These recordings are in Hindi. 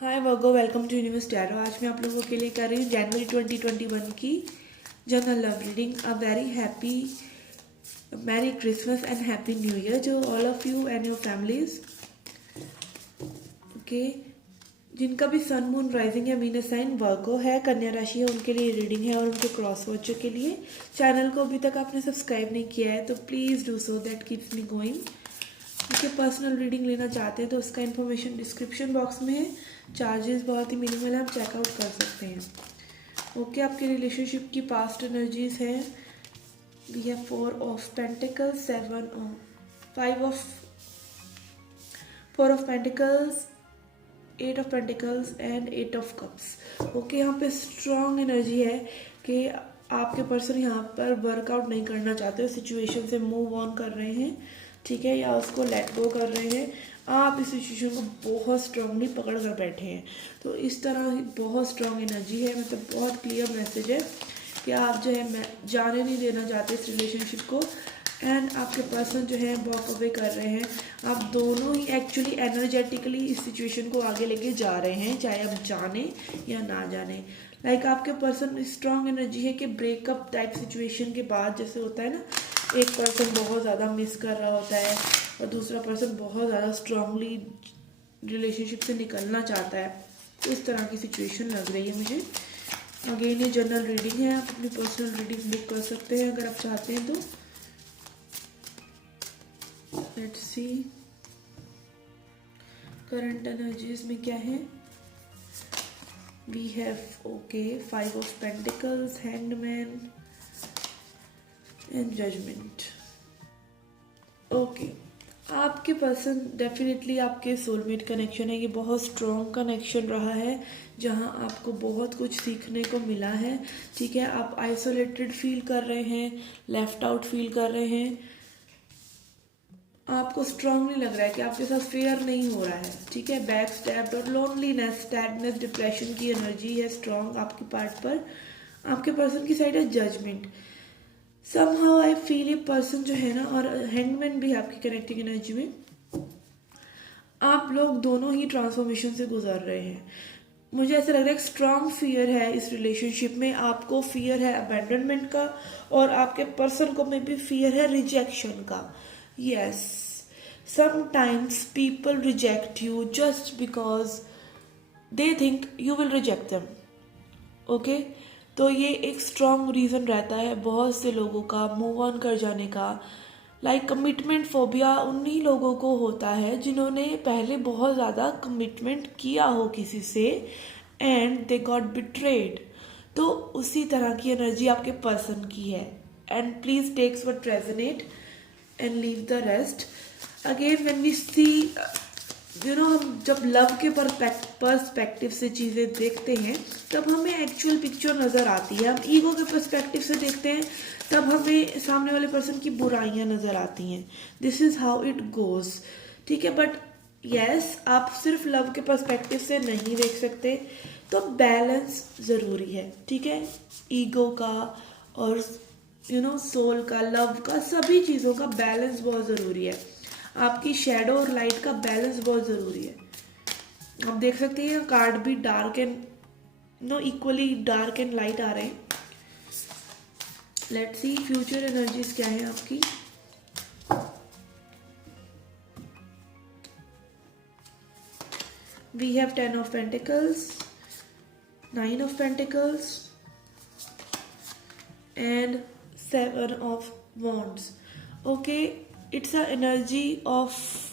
Hi Virgo, welcome to Universe Tarot. आज मैं आप लोगों के लिए कर रही हूँ जनवरी 2021 की general love reading. A very happy merry Christmas and happy new year to all of you and your families. Okay, जिनका भी सन मून राइजिंग या वीनस साइन वर्गो है, कन्या राशि है, उनके लिए रीडिंग है। और उनके क्रॉस वॉचर के लिए चैनल को अभी तक आपने सब्सक्राइब नहीं किया है तो please do so, that keeps me going. उनके पर्सनल रीडिंग लेना चाहते हैं तो उसका इन्फॉर्मेशन डिस्क्रिप्शन बॉक्स में है। चार्जेस बहुत ही मिनिमल है, आप चेकआउट कर सकते हैं। ओके, आपके रिलेशनशिप की पास्ट एनर्जीज हैं। We have 4 of pentacles, 4 of pentacles, 8 of pentacles and 8 of cups. Okay, यहाँ पे स्ट्रॉन्ग एनर्जी है कि आपके पर्सन यहाँ पर वर्कआउट नहीं करना चाहते हो, सिचुएशन से मूव ऑन कर रहे हैं, ठीक है, या उसको लेट गो कर रहे हैं। आप इस सिचुएशन को बहुत स्ट्रांगली पकड़ कर बैठे हैं। तो इस तरह बहुत स्ट्रांग एनर्जी है, मतलब बहुत क्लियर मैसेज है कि आप जो है जाने नहीं देना चाहते इस रिलेशनशिप को। एंड आपके पर्सन जो है वॉक अवे कर रहे हैं। आप दोनों ही एक्चुअली एनर्जेटिकली इस सिचुएशन को आगे लेके जा रहे हैं, चाहे आप जाने या ना जाने। लाइक आपके पर्सन स्ट्रांग एनर्जी है कि ब्रेकअप टाइप सिचुएशन के बाद जैसे होता है ना, एक पर्सन बहुत ज़्यादा मिस कर रहा होता है और दूसरा पर्सन बहुत ज़्यादा स्ट्रांगली रिलेशनशिप से निकलना चाहता है, तो इस तरह की सिचुएशन लग रही है मुझे। अगेन ये जनरल रीडिंग है, आप अपनी पर्सनल रीडिंग बुक कर सकते हैं अगर आप चाहते हैं तो। लेट्स सी करंट एनर्जीज में क्या है। We have okay 5 of pentacles, hangman and judgement. Okay, आपके पर्सन डेफिनेटली आपके सोलमेट कनेक्शन है। ये बहुत स्ट्रॉन्ग कनेक्शन रहा है जहां आपको बहुत कुछ सीखने को मिला है, ठीक है। आप आइसोलेटेड फील कर रहे हैं, लेफ्ट आउट फील कर रहे हैं। आपको स्ट्रांगली लग रहा है कि आपके साथ फेयर नहीं हो रहा है, ठीक है। बैक स्टैब्ड और लोनलीनेस, सैडनेस, डिप्रेशन की एनर्जी है स्ट्रांग आपकी पार्ट पर। आपके पर्सन की साइड है जजमेंट। समहाउ आई फील ये पर्सन जो है ना, और हैंगमैन भी आपकी कनेक्टिंग एनर्जी में, आप लोग दोनों ही ट्रांसफॉर्मेशन से गुजर रहे हैं। मुझे ऐसा लग रहा है स्ट्रांग फियर है इस रिलेशनशिप में। आपको फियर है अबैंडनमेंट का और आपके पर्सन को में भी फियर है रिजेक्शन का। Yes, sometimes people reject you just because they think you will reject them. Okay, तो ये एक स्ट्रॉन्ग रीज़न रहता है बहुत से लोगों का मूव ऑन कर जाने का। लाइक कमिटमेंट फोबिया उन्हीं लोगों को होता है जिन्होंने पहले बहुत ज़्यादा कमिटमेंट किया हो किसी से एंड दे गॉट बिट्रेड। तो उसी तरह की एनर्जी आपके पर्सन की है। And please takes what resonate and leave the rest. Again when we see हम जब लव के पर्सपेक्टिव से चीज़ें देखते हैं तब हमें एक्चुअल पिक्चर नज़र आती है। हम ईगो के पर्सपेक्टिव से देखते हैं तब हमें सामने वाले पर्सन की बुराइयां नज़र आती हैं। This is how it goes, ठीक है। बट यस, आप सिर्फ लव के पर्सपेक्टिव से नहीं देख सकते, तो बैलेंस ज़रूरी है, ठीक है। ईगो का और सोल का, लव का, सभी चीज़ों का बैलेंस बहुत ज़रूरी है। आपकी शेडो और लाइट का बैलेंस बहुत ज़रूरी है। आप देख सकते हैं कार्ड भी dark and equally dark and light आ रहे हैं। लेट्स सी फ्यूचर एनर्जीज क्या है आपकी। We have 10 of pentacles, 9 of pentacles and 7 of wands. Okay, it's a energy of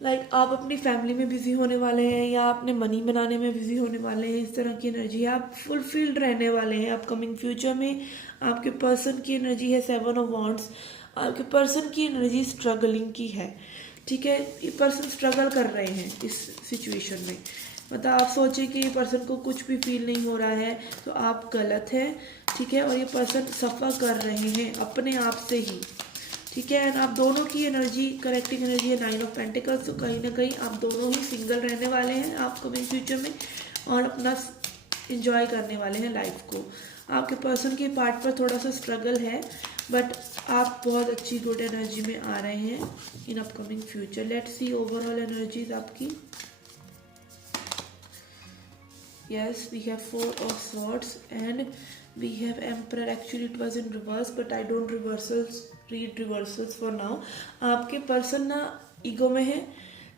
like आप अपनी फैमिली में बिजी होने वाले हैं या अपने मनी बनाने में बिजी होने वाले हैं। इस तरह की एनर्जी है। आप फुलफिल्ड रहने वाले हैं अपकमिंग फ्यूचर में। आपके पर्सन की एनर्जी है 7 ऑफ वॉन्ड्स। आपके पर्सन की एनर्जी स्ट्रगलिंग की है, ठीक है। ये पर्सन स्ट्रगल कर रहे हैं इस सिचुएशन में। मतलब आप सोचें कि ये पर्सन को कुछ भी फील नहीं हो रहा है तो आप गलत हैं, ठीक है। और ये पर्सन सफ़र कर रहे हैं अपने आप से ही, ठीक है। एंड आप दोनों की एनर्जी करेक्टिंग एनर्जी है 9 ऑफ पेंटिकल्स। तो कहीं ना कहीं आप दोनों ही सिंगल रहने वाले हैं आप कमिंग फ्यूचर में और अपना इंजॉय करने वाले हैं लाइफ को। आपके पर्सन के पार्ट पर थोड़ा सा स्ट्रगल है बट आप बहुत अच्छी गुड एनर्जी में आ रहे हैं in upcoming future. Let's see overall energies आपकी। Yes, we have Four of Swords and we have Emperor. Actually it was in reverse, but I don't read reversals for now. आपके पर्सन ना ईगो में है,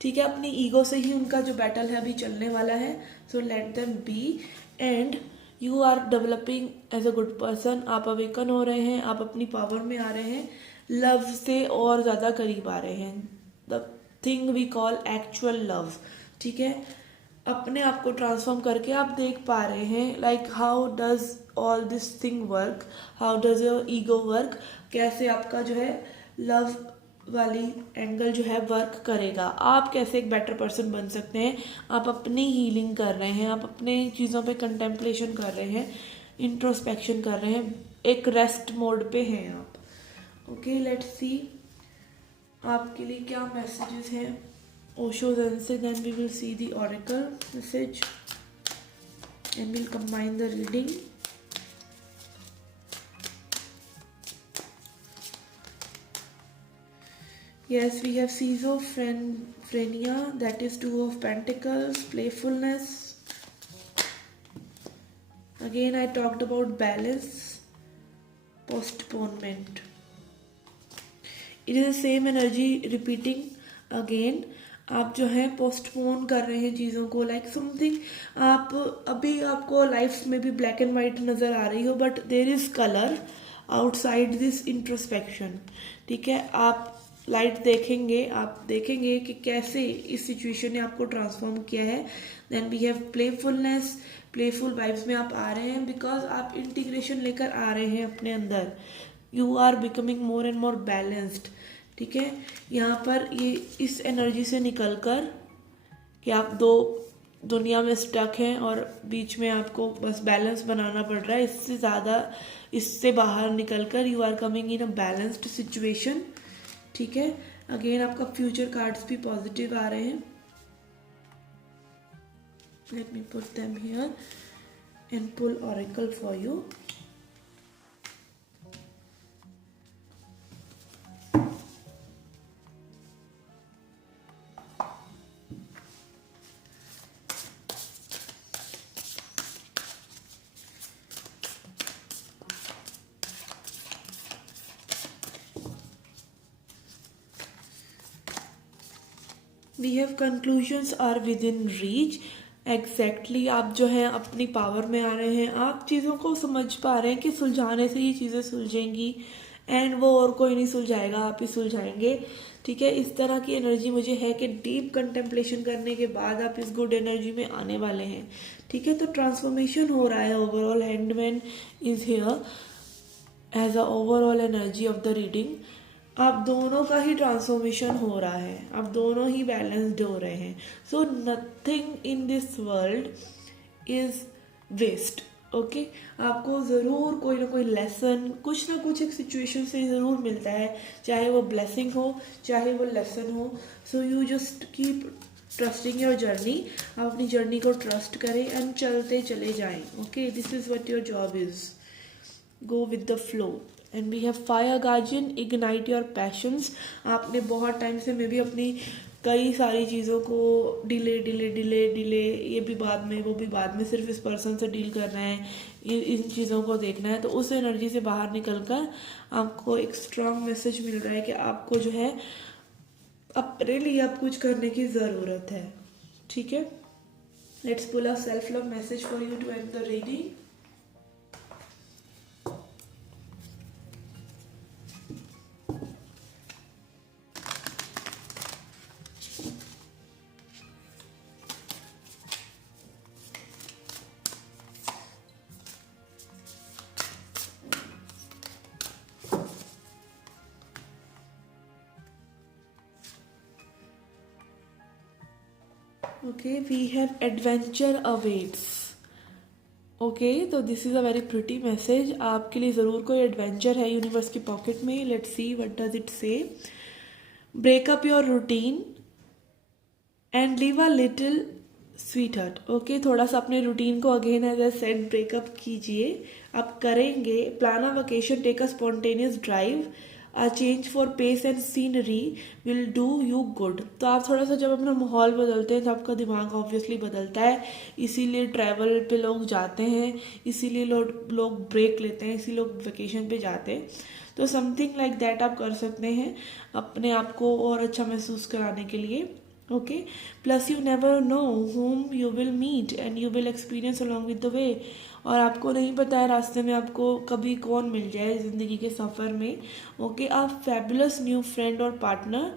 ठीक है, अपनी ईगो से ही उनका जो बैटल है अभी चलने वाला है. So let them be. And you are developing as a good person. आप अवेकन हो रहे हैं, आप अपनी पावर में आ रहे हैं, लव से और ज़्यादा करीब आ रहे हैं. The thing we call actual love. ठीक है, अपने आप को ट्रांसफॉर्म करके आप देख पा रहे हैं like how does all this thing work, how does your ego work, कैसे आपका जो है लव वाली एंगल जो है वर्क करेगा, आप कैसे एक बेटर पर्सन बन सकते हैं. आप अपनी हीलिंग कर रहे हैं, आप अपने चीज़ों पे कंटेम्पलेशन कर रहे हैं, इंट्रोस्पेक्शन कर रहे हैं, एक रेस्ट मोड पे हैं आप. ओके, लेट्स सी आपके लिए क्या मैसेजेस हैं. Osho's answer, then we will see the oracle message and we'll combine the reading. Yes, we have schizophrenia, that is Two of Pentacles, playfulness. Again I talked about balance, postponement. It is the same energy repeating again. आप जो है पोस्टपोन कर रहे हैं चीज़ों को, लाइक समथिंग आप अभी आपको लाइफ में भी ब्लैक एंड वाइट नज़र आ रही हो, but there is colour outside this introspection. ठीक है, आप लाइट देखेंगे, आप देखेंगे कि कैसे इस सिचुएशन ने आपको ट्रांसफॉर्म किया है. Then we have playfulness, playful vibes में आप आ रहे हैं बिकॉज आप इंटीग्रेशन लेकर आ रहे हैं अपने अंदर. You are becoming more and more balanced. ठीक है, यहाँ पर ये इस एनर्जी से निकलकर कि आप दो दुनिया में स्टक हैं और बीच में आपको बस बैलेंस बनाना पड़ रहा है, इससे ज़्यादा इससे बाहर निकलकर you are coming in a balanced situation. ठीक है, अगेन आपका फ्यूचर कार्ड्स भी पॉजिटिव आ रहे हैं. Let me put them here and pull oracle for you. We have conclusions are within reach. Exactly आप जो है अपनी पावर में आ रहे हैं, आप चीज़ों को समझ पा रहे हैं कि सुलझाने से ये चीज़ें सुलझेंगी एंड वो और कोई नहीं सुलझाएगा, आप ही सुलझाएंगे. ठीक है, इस तरह की एनर्जी मुझे है कि डीप कंटेम्पलेशन करने के बाद आप इस गुड एनर्जी में आने वाले हैं. ठीक है, तो ट्रांसफॉर्मेशन हो रहा है. Overall hangman is here as a overall energy of the reading. आप दोनों का ही ट्रांसफॉर्मेशन हो रहा है, आप दोनों ही बैलेंस्ड हो रहे हैं. So nothing in this world is waste. Okay, आपको ज़रूर कोई ना कोई लेसन, कुछ ना कुछ एक सिचुएशन से ज़रूर मिलता है, चाहे वो ब्लेसिंग हो चाहे वो लेसन हो. So you just keep trusting your journey. आप अपनी जर्नी को ट्रस्ट करें एंड चलते चले जाएं. Okay, this is what your job is. Go with the flow. And we have fire guardian, ignite your passions. आपने बहुत टाइम से मे भी अपनी कई सारी चीज़ों को डिले, ये भी बाद में वो भी बाद में, सिर्फ इस पर्सन से डील करना है, इन चीज़ों को देखना है. तो उस एनर्जी से बाहर निकलकर आपको एक स्ट्रांग मैसेज मिल रहा है कि आपको जो है अपने लिए अब कुछ करने की ज़रूरत है. ठीक है, let's pull a self love message for you too and the reading. Okay, we have adventure awaits. Okay, तो this is a very pretty message. आपके लिए ज़रूर कोई एडवेंचर है यूनिवर्स की पॉकेट में. Let's see what does it say. Break up your routine and live a little sweetheart. Okay, थोड़ा सा अपने रूटीन को again as a set breakup कीजिए. आप करेंगे, plan a vacation, take a spontaneous drive. A change for pace and scenery will do you good. तो आप थोड़ा सा जब अपना माहौल बदलते हैं तो आपका दिमाग ऑब्वियसली बदलता है, इसीलिए ट्रैवल पे लोग जाते हैं, इसीलिए लोग ब्रेक लेते हैं, इसीलिए लोग वेकेशन पे जाते हैं। तो समथिंग लाइक दैट आप कर सकते हैं अपने आप को और अच्छा महसूस कराने के लिए। Okay, plus you never know whom you will meet and you will experience along with the way. और आपको नहीं पता है रास्ते में आपको कभी कौन मिल जाए ज़िंदगी के सफ़र में। Okay, a fabulous new friend और partner,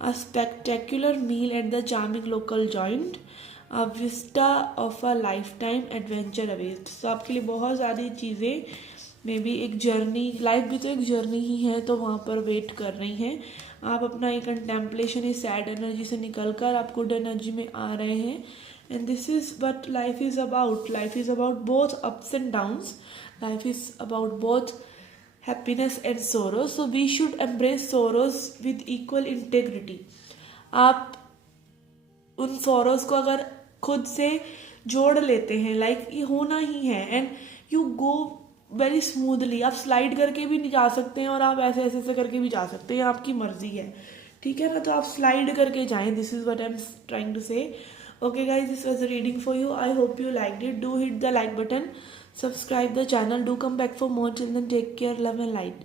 a spectacular meal at the charming local joint, a vista of a lifetime adventure await. तो आपके लिए बहुत सारी चीज़ें, मे बी एक जर्नी, लाइफ भी तो एक जर्नी ही है, तो वहाँ पर वेट कर रही हैं। आप अपना ये कंटेम्पलेशन, इस सैड एनर्जी से निकल कर आप गुड एनर्जी में आ रहे हैं। And this is what life is about. Life is about both ups and downs, life is about both happiness and sorrow, so we should embrace sorrows with equal integrity. आप उन सोरोज को अगर खुद से जोड़ लेते हैं, लाइक ये होना ही है, and you go very smoothly. आप स्लाइड करके भी नहीं जा सकते हैं और आप ऐसे ऐसे ऐसे करके भी जा सकते हैं, आपकी मर्जी है, ठीक है ना। तो आप स्लाइड करके जाएं, this is what I am trying to say. Okay guys, this was the reading for you, I hope you liked it. Do hit the like button, subscribe the channel, do come back for more. Till then, take care, love and light.